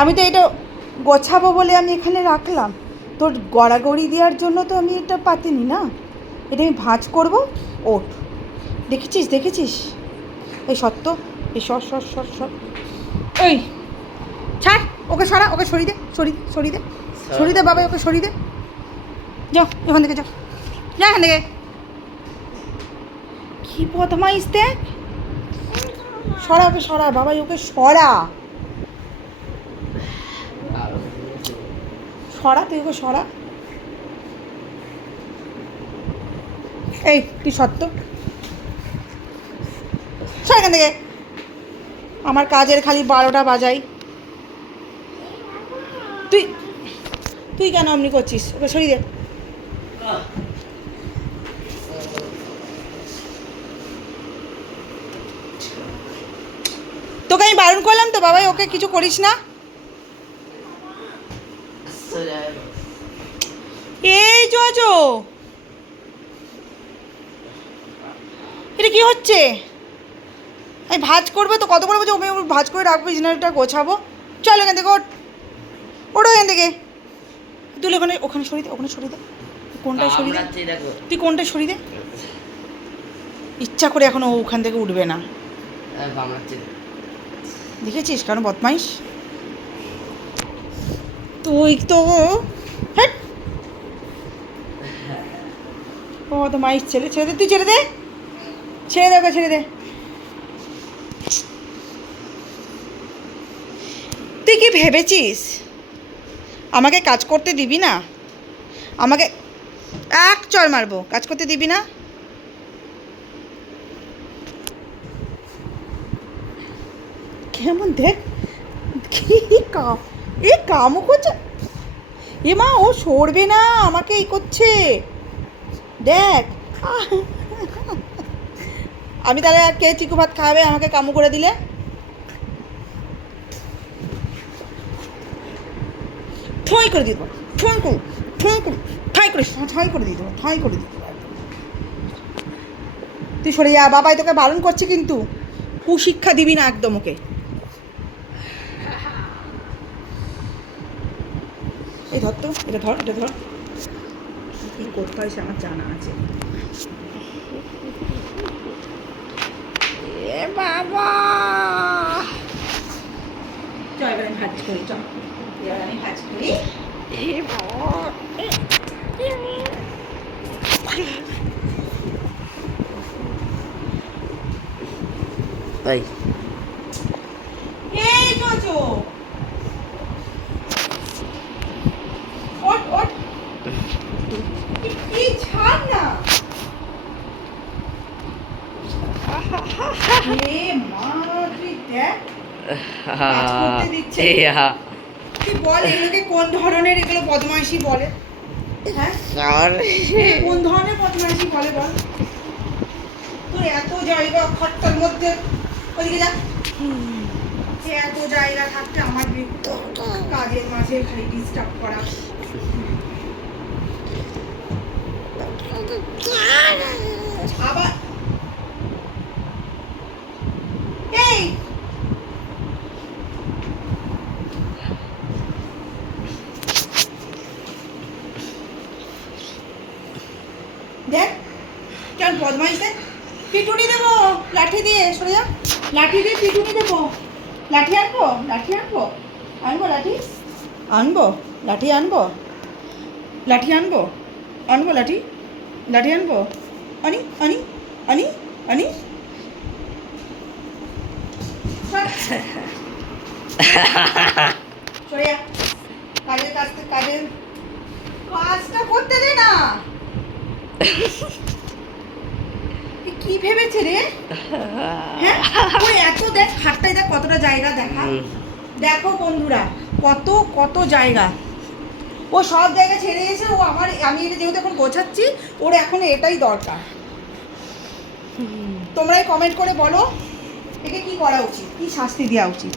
আমি তো এটা গোছাবো বলে আমি এখানে রাখলাম, তোর গড়াগড়ি দেওয়ার জন্য তো আমি এটা পাতিনি না, এটা আমি ভাঁজ করবো। ওঠ, দেখেছিস দেখেছিস, এই সত্য, এই সর সর সর সর, এই ছাড়, ওকে সরা, ওকে সরিয়ে দে, সরিয়ে দে, সরিয়ে দে বাবা, ওকে সরিয়ে দে, যাও এখান থেকে, যাও যা এখান থেকে। কী বদমাইশ দেখ, সরা ওকে, সরা বাবাই, ওকে সরা, সরা তুই ওকে সরা। এই তুই সত্য, সর এখান থেকে, আমার কাজের খালি 12টা বাজাই। তুই তুই কেন অমনি করছিস, ওকে সরিয়ে দে। তোকে আমি বারণ করলাম তো বাবাই, ওকে কিছু করিস না। এই জো, এটা কি হচ্ছে? আমি ভাঁজ করবে তো, কত করে বলছি আমি ভাঁজ করে রাখবো, ইজনারিটা গোছাবো। চল এখান থেকে, ওঠো এখান থেকে, তুই ওখানে, ওখানে সরিয়ে দে, ওখানে সরিয়ে দে, কোনটায় সরিয়ে দে, তুই কোনটায় সরিয়ে দে। ইচ্ছা করে এখন ও ওখান থেকে উঠবে না, দেখেছিস কারণ বদমাইশ তুই তো, হ্যাঁ বদমাইশ ছেলে, ছেড়ে দে, তুই ছেড়ে দে, ছেড়ে দে ওকে, ছেড়ে দে। তুই কি ভেবেছিস আমাকে কাজ করতে দিবি না? আমাকে এক চর মারবো, কাজ করতে দিবি না? কেমন দেখ, কি কামও করছে, এ মা ও সরবে না, আমাকে এই করছে দেখ। আমি তাহলে কে চিকু ভাত খাওয়াবে আমাকে কামু করে দিলে? ঠাই করে দিয়ে দেবো, ঠাই করে দিয়ে দেবো, ঠাই করে দিয়ে দেবো। তুই সরে যা, বাবাই তোকে বারণ করছে কিন্তু, কুশিক্ষা দিবি না একদম ওকে। এই ধর তো, এটা ধর, এটা ধর, কী করতে হয় সে আমার জানা আছে। এ বাবা, চল এবার আমি ভাজ করি, চল এবার আমি ভাজ করি। এ বাবা, তাই এই জোজো, ওঠ ওঠ, কি ছাড় না, এ মা তুই দেখ কাজ করতে দিচ্ছে। তুই বল এগুলোকে কোন ধরনের, এগুলো বদমাইশি বলে? হ্যাঁ কোন ধরনের বদমাইশি বলে বল? তোর এত জায়গা খাটটার মধ্যে, ওইদিকে যা, এত জায়গা থাকতে আমার কাজের মাঝে খালি ডিস্টার্ব করা। আবার এই দেখ কেন বদমাইশ দেখ, পিটুনি দেবো লাঠি দিয়ে, সরে যা, লাঠি দিয়ে পিটুনি দেবো। লাঠি আনবো, লাঠি আনবো, আনবো লাঠি, আনবো লাঠি, আনবো লাঠি, আনবো আনবো লাঠি, লাঠি আনবো, আনি আনি আনি আনি। সরে যা, কাজের কাজটা করতে দে না। কি ভেবেছে রে? হ্যাঁ ওই এত দেখ খাটটাই দেখ কতটা জায়গা, দেখা দেখো বন্ধুরা, কত কত জায়গা, ও সব জায়গা ছেড়ে এসে ও আমার, আমি এটা যেহেতু এখন গোছাচ্ছি, ওর এখন এটাই দরকার। তোমরাই কমেন্ট করে বলো একে কি করা উচিত, কি শাস্তি দেওয়া উচিত।